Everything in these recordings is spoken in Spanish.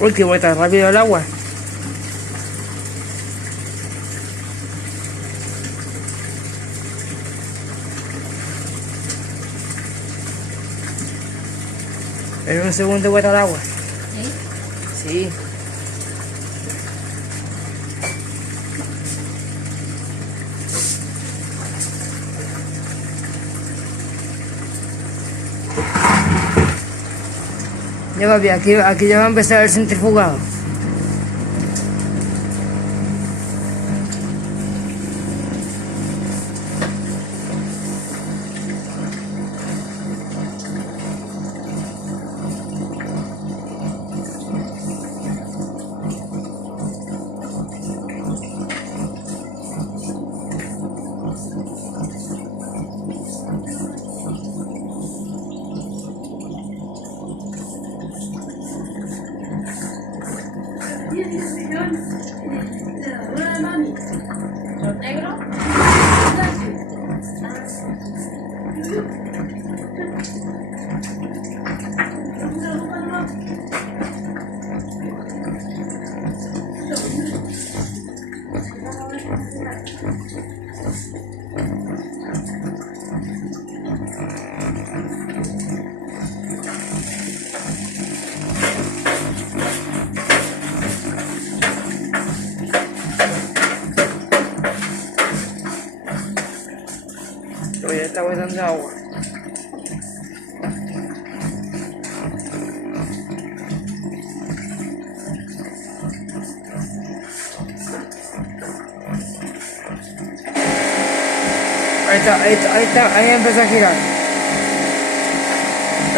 Uy, que vuelta rápido el agua. En un segundo vuelta el agua. Sí. Ya papi, aquí ya va a empezar el centrifugado. ¿Los negros? Pero ya está botando agua. Ahí empezó a girar.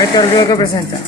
Este es el ruido que presenta.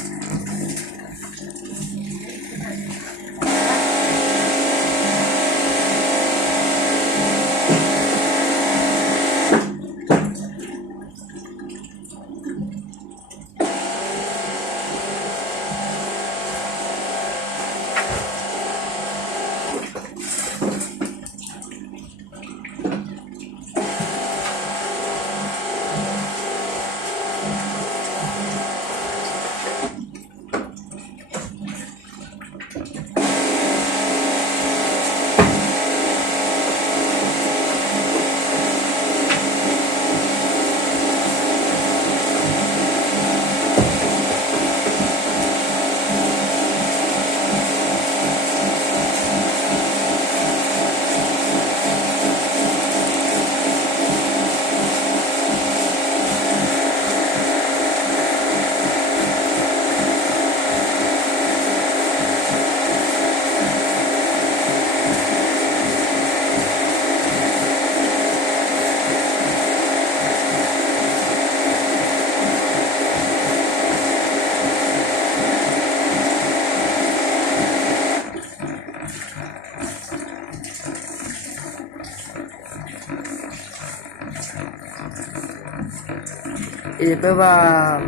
Y después va a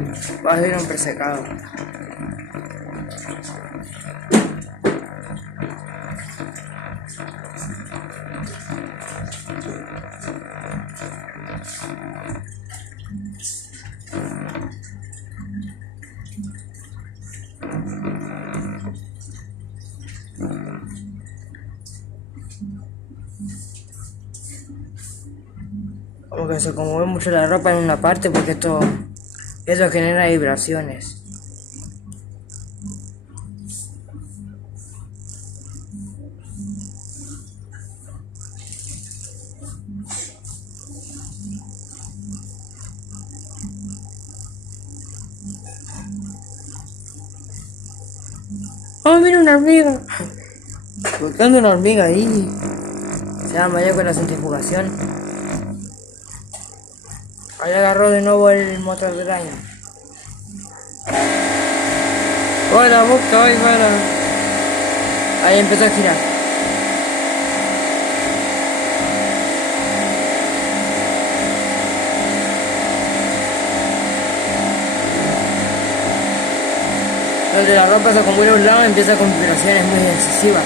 hacer un presecado. Como que se conmueve mucho la ropa en una parte porque esto genera vibraciones. Oh, mira una hormiga. Buscando una hormiga ahí. Se llama ya con la centrifugación. Ahí agarró de nuevo el motor del año. Hola, busca, hoy para. Ahí empezó a girar. Donde la ropa se acumula a un lado empieza con vibraciones muy excesivas.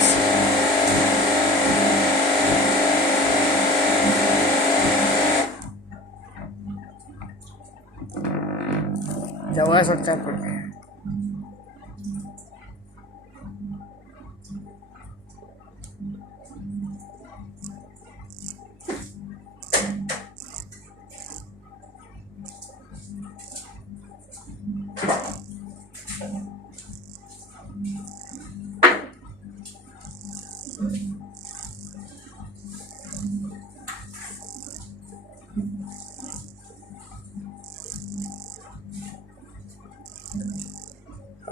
a soltar porque...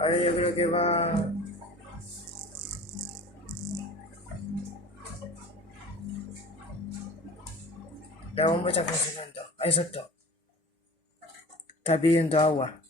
Ahora yo creo que va... La bomba está funcionando. Ahí soltó. Está pidiendo agua.